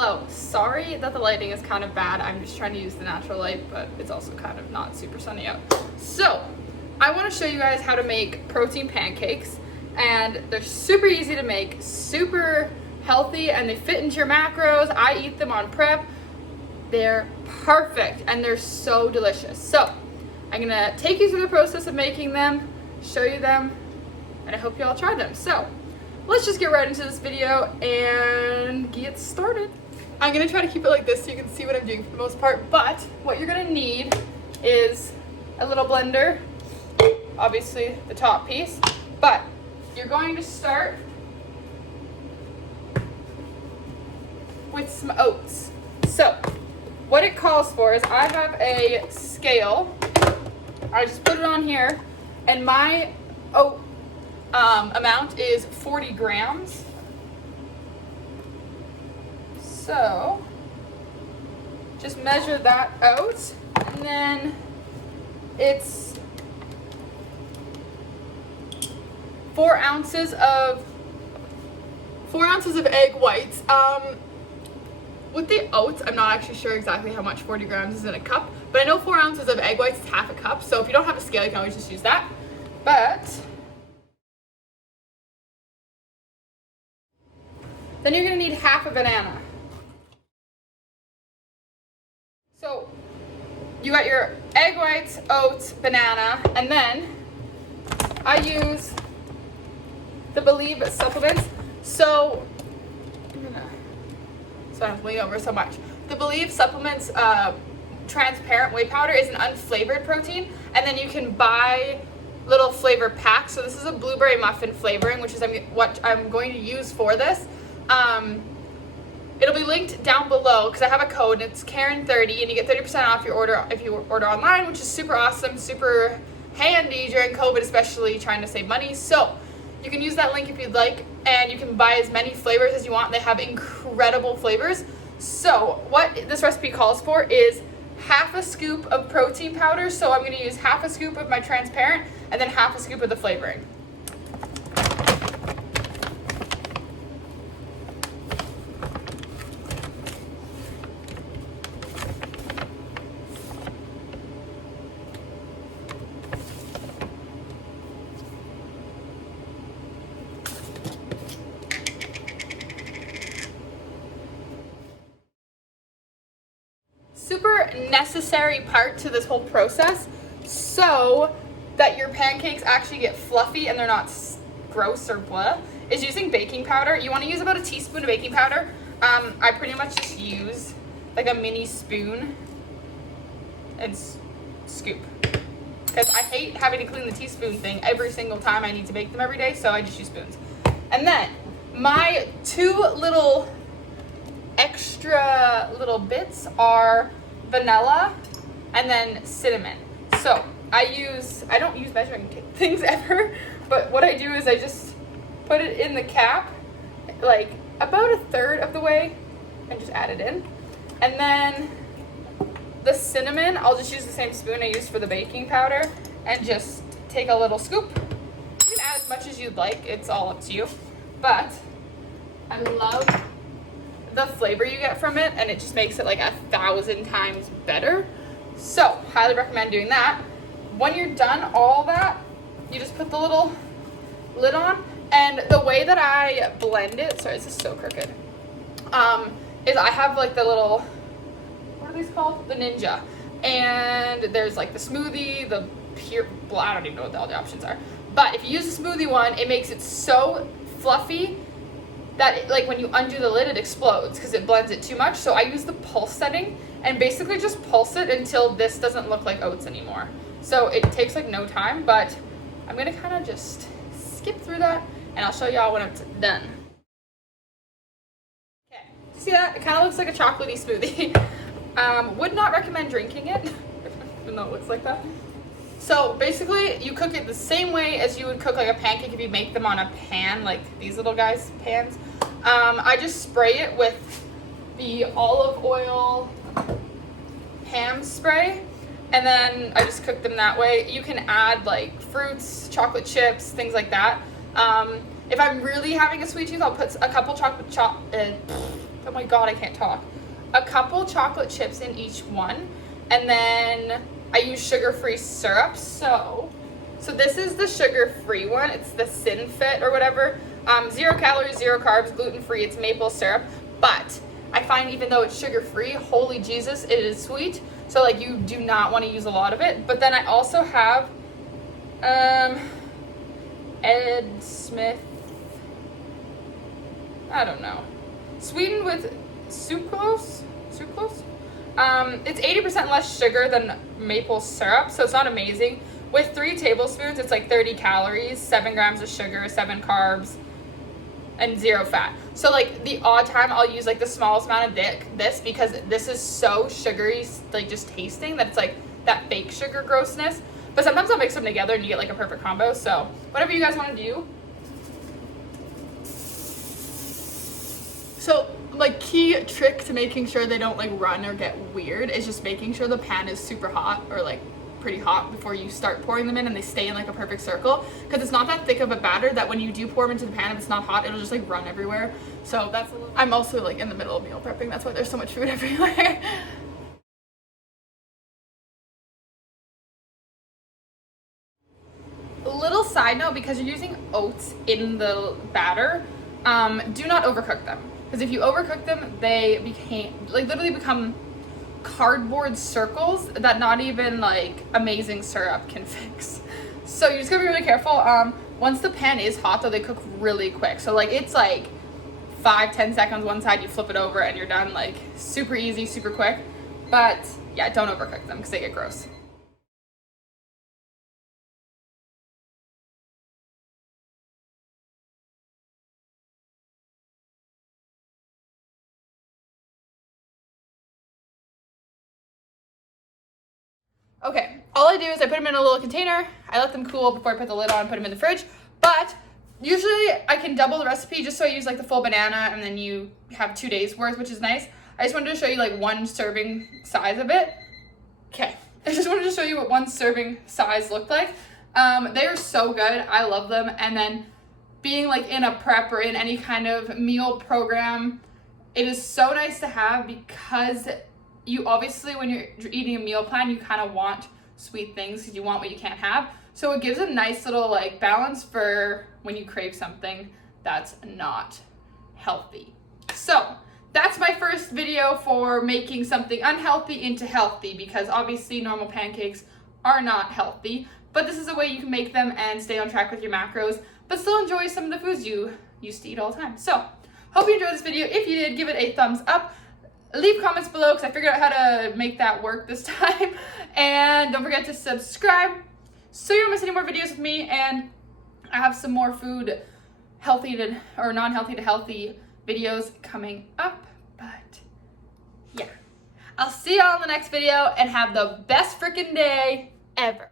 Hello, sorry that the lighting is kind of bad. I'm just trying to use the natural light, but it's also kind of not super sunny out. So, I want to show you guys how to make protein pancakes, and they're super easy to make, super healthy, and they fit into your macros. I eat them on prep. They're perfect, and they're so delicious. So, I'm gonna take you through the process of making them, show you them, and I hope you all try them. So, let's just get right into this video and get started. I'm gonna try to keep it like this so you can see what I'm doing for the most part, but what you're gonna need is a little blender, obviously the top piece, but you're going to start with some oats. So, what it calls for is I have a scale. I just put it on here, and my oat amount is 40 grams. So just measure that out, and then it's 4 ounces of egg whites. With the oats, I'm not actually sure exactly how much 40 grams is in a cup, but I know 4 ounces of egg whites is half a cup. So if you don't have a scale, you can always just use that. But then you're gonna need half a banana. So you got your egg whites, oats, banana, and then I use the Believe supplements. So I don't have to lean over so much. The Believe supplements transparent whey powder is an unflavored protein, and then you can buy little flavor packs. So this is a blueberry muffin flavoring, which is what I'm going to use for this. It'll be linked down below because I have a code, and it's Karen30, and you get 30% off your order if you order online, which is super awesome, super handy during COVID, especially trying to save money. So you can use that link if you'd like, and you can buy as many flavors as you want. They have incredible flavors. So what this recipe calls for is half a scoop of protein powder. So I'm going to use half a scoop of my transparent and then half a scoop of the flavoring. Super necessary part to this whole process so that your pancakes actually get fluffy and they're not gross or blah is using baking powder. You want to use about a teaspoon of baking powder. I pretty much just use like a mini spoon and scoop, because I hate having to clean the teaspoon thing every single time I need to bake them every day, so I just use spoons. And then my 2 little extra little bits are vanilla and then cinnamon. So I don't use measuring things ever, but what I do is I just put it in the cap like about 1/3 of the way and just add it in. And then the cinnamon, I'll just use the same spoon I used for the baking powder and just take a little scoop. You can add as much as you'd like, it's all up to you. But I love the flavor you get from it, and it just makes it like 1,000 times better. So highly recommend doing that. When you're done all that, you just put the little lid on, and the way that I blend it, sorry, this is so crooked, is I have like the little, what are these called? The Ninja. And there's like the smoothie, the pure, I don't even know what all the options are. But if you use the smoothie one, it makes it so fluffy that it, like when you undo the lid, it explodes because it blends it too much. So I use the pulse setting and basically just pulse it until this doesn't look like oats anymore. So it takes like no time, but I'm gonna kind of just skip through that and I'll show y'all when it's done. Okay, see that? It kind of looks like a chocolatey smoothie. Would not recommend drinking it, even though it looks like that. So basically, you cook it the same way as you would cook like a pancake if you make them on a pan, like these little guys' pans. I just spray it with the olive oil ham spray, and then I just cook them that way. You can add like fruits, chocolate chips, things like that. If I'm really having a sweet tooth, I'll put a couple chocolate oh my god, I can't talk. A couple chocolate chips in each one, and then I use sugar-free syrup. So this is the sugar-free one. It's the Sinfit or whatever. 0 calories, 0 carbs, gluten-free. It's maple syrup, but I find even though it's sugar-free, holy Jesus, it is sweet. So like you do not want to use a lot of it. But then I also have Ed Smith, I don't know, sweetened with sucrose. It's 80% less sugar than maple syrup, so it's not amazing. With 3 tablespoons, it's like 30 calories, 7 grams of sugar, 7 carbs, and 0 fat. So like the odd time I'll use like the smallest amount of this because this is so sugary, like just tasting, that it's like that fake sugar grossness. But sometimes I'll mix them together and you get like a perfect combo. So whatever you guys want to do. So like key trick to making sure they don't like run or get weird is just making sure the pan is super hot or like pretty hot before you start pouring them in, and they stay in like a perfect circle, because it's not that thick of a batter that when you do pour them into the pan, if it's not hot, it'll just like run everywhere. So that's I'm also like in the middle of meal prepping, that's why there's so much food everywhere. A little side note, because you're using oats in the batter, do not overcook them, because if you overcook them, they literally become cardboard circles that not even like amazing syrup can fix. So you just gotta be really careful. Once the pan is hot though, they cook really quick. So like it's like 5-10 seconds one side, you flip it over and you're done, like super easy, super quick. But yeah, don't overcook them because they get gross. Okay, all I do is I put them in a little container, I let them cool before I put the lid on, put them in the fridge, but usually I can double the recipe just so I use like the full banana and then you have 2 days worth, which is nice. I just wanted to show you like 1 serving size of it. Okay, I just wanted to show you what 1 serving size looked like. They are so good, I love them, and then being like in a prep or in any kind of meal program, it is so nice to have, because you obviously, when you're eating a meal plan, you kind of want sweet things because you want what you can't have. So it gives a nice little like balance for when you crave something that's not healthy. So that's my first video for making something unhealthy into healthy, because obviously normal pancakes are not healthy, but this is a way you can make them and stay on track with your macros, but still enjoy some of the foods you used to eat all the time. So hope you enjoyed this video. If you did, give it a thumbs up. Leave comments below because I figured out how to make that work this time. And don't forget to subscribe so you don't miss any more videos with me. And I have some more food, healthy to or non-healthy to healthy videos coming up. But yeah, I'll see y'all in the next video and have the best freaking day ever.